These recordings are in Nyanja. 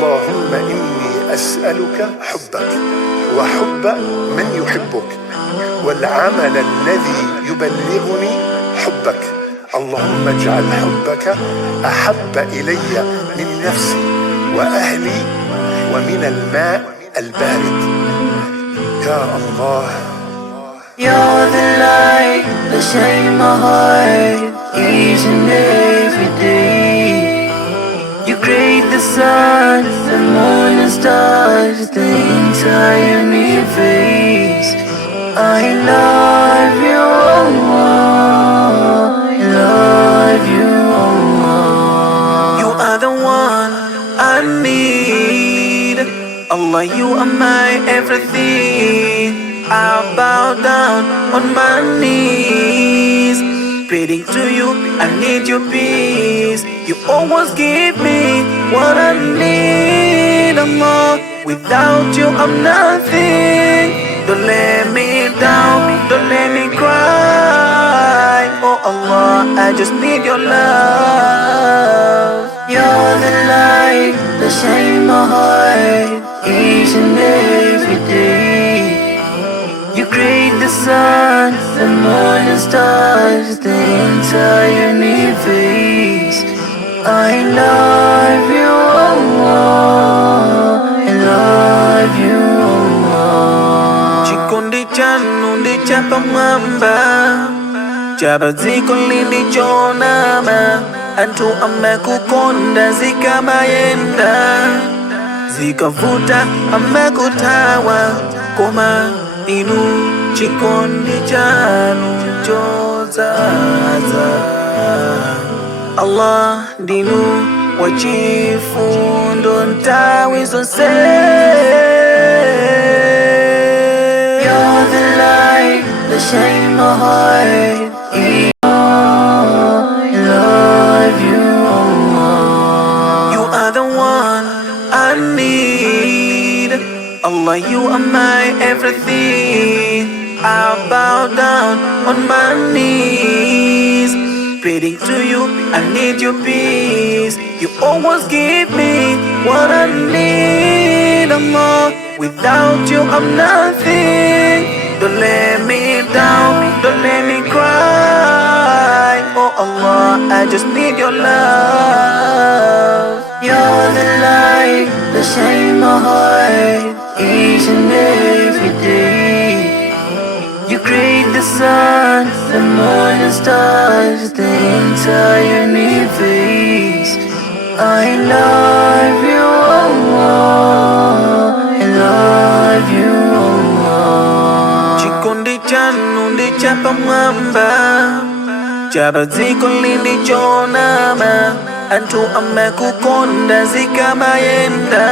اللهم إني أسألك حبك وحب من يحبك والعمل الذي يبلغني حبك. اللهم اجعل حبك أحب إلي من نفسي وأهلي ومن الماء البارد. يا الله. You're the light that shines my heart each and every day. You create the sun, the moon and stars, the entire universe. I love you, Allah. I love you, Allah. You are the one I need. Allah, you are my everything. I bow down on my knees, praying to you, I need your peace. You always give me what I need, Allah. Without you, I'm nothing. Don't let me down, don't let me cry. Oh Allah, I just need your love. You're the light that shines my heart each and every day. You create the sun, the moon and stars, the entire universe. I love you, Allah. I love you, Allah. Chikondi chanu ndi chapamwamba, chapadziko lili chonama. Anthu amakukonda zikamayenda, zikavuta amakuthawa, koma inu chikondi chanu chodzaza. Allah ndinu wachifundo nthawi zonse. You're the light that shines my heart. I love you, Allah. You are the one I need. Allah, you are my everything. I bow down on my knees, praying to you, I need your peace. You always give me what I need, Allah. Without you, I'm nothing. Don't let me down, don't let me cry. Oh Allah, I just need your love. You're the light that shines my heart each and every day. You create the sun, the moon and stars, the entire universe. I love you, Allah. I love you, Allah. Chikondi chanu ndi chapamwamba, chapadziko lili chonama. Anthu amakukonda zikamayenda,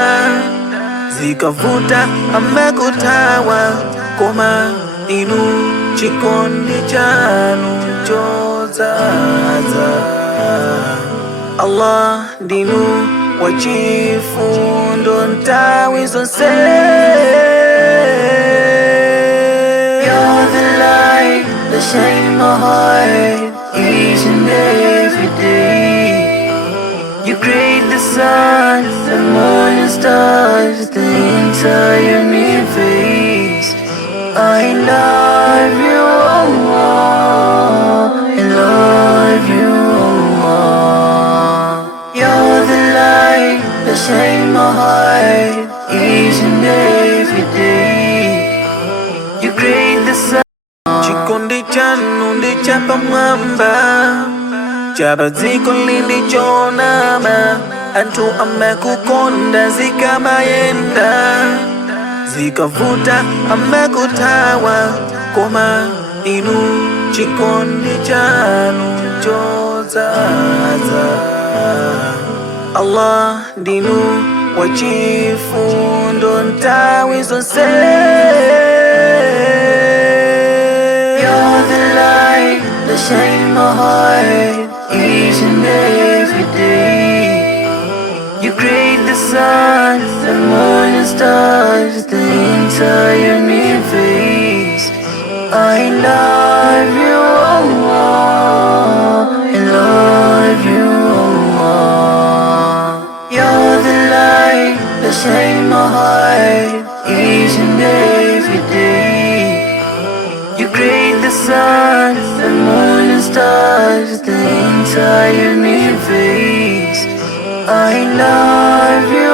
zikavuta amakuthawa, koma inu chikondi chanu chodzaza. Allah ndinu wachifundo nthawi zonse. You're the light that shines my heart each and every day. You create the sun, the moon and stars, the entire universe. I love you, Allah. I love you, Allah. You're the light that shines my heart each and every day. You create the sun. Chikondi chanu ndi chapamwamba, chapadziko lili chonama. Anthu amakukonda zikamayenda, zikavuta amakuthawa, koma inu chikondi chanu chodzaza. Allah ndinu wachifundo nthawi zonse. You're the light that shines my heart each and every day. You create the sun, the moon and stars, the entire universe. I love you, Allah. I love you, Allah. You're the light that shake my heart each and every day. You create the sun, the moon and stars, the entire universe. I love you.